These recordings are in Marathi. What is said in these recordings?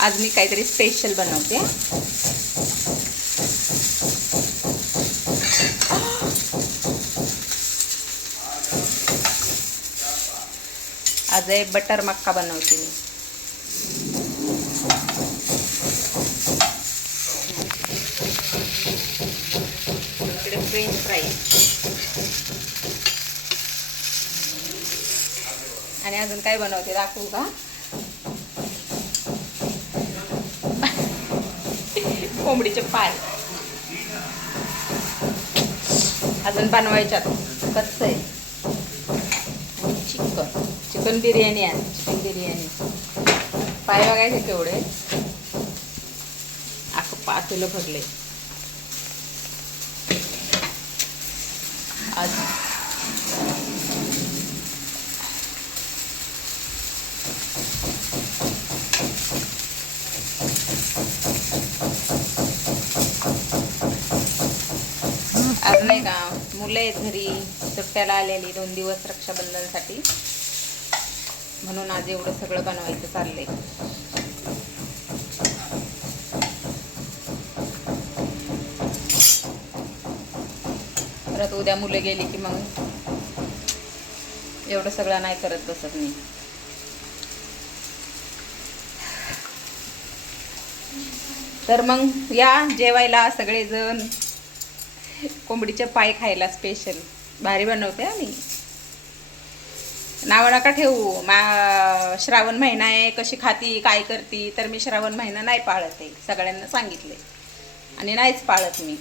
आज मी काहीतरी स्पेशल बनवते. आज आहे बटर मक्का बनवते मी. इकडे फ्रेंच फ्राईज आणि अजून काय बनवते दाखवू का? कोंबडीचे पाय अजून बनवायच्यात, कच्चं आहे. आणि चिकन बिर्याणी आहे. चिकन बिर्याणी पाय बघायचे केवढे, अख्खं पातेलं भरले. आज आज नाही का मुलं आहेत घरी, सुट्ट्याला आलेली 2 दिवस रक्षाबंधनसाठी, म्हणून आज एवढं सगळं बनवायचं चाललंय. परत उद्या मुलं गेली की मग एवढं सगळं नाही करत बसत मी. तर मग या जेवायला सगळेजण. कोंबडीचे पाय खायला स्पेशल भारी बनवते मी. नावं नका ठेवू. श्रावण महिना आहे, कशी खाती काय करती, तर मी श्रावण महिना नाही पाळत आहे, सगळ्यांना सांगितले. आणि नाहीच पाळत मी,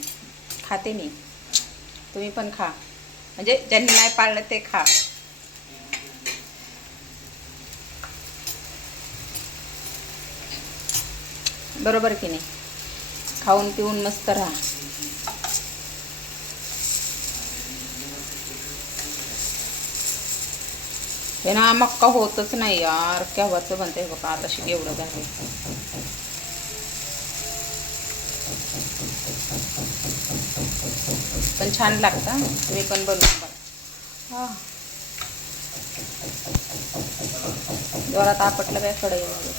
खाते मी. तुम्ही पण खा, म्हणजे ज्यांनी नाही पाळलं ते खा. बरोबर की नाही? खाऊन पिऊन मस्त राहा. हे ना मक्का होतच नाही यार, केव्हाचं बनते बघा. आता शिक एवढं झालं. पण छान लागतं, तुम्ही पण बनवून बघा. जोरात आपटलं काय कढई मध्ये.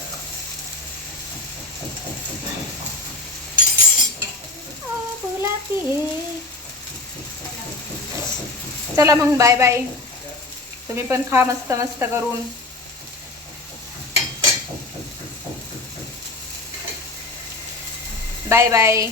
चला मग बाय बाय. तुम्ही पण खा मस्त मस्त करून. Bye bye.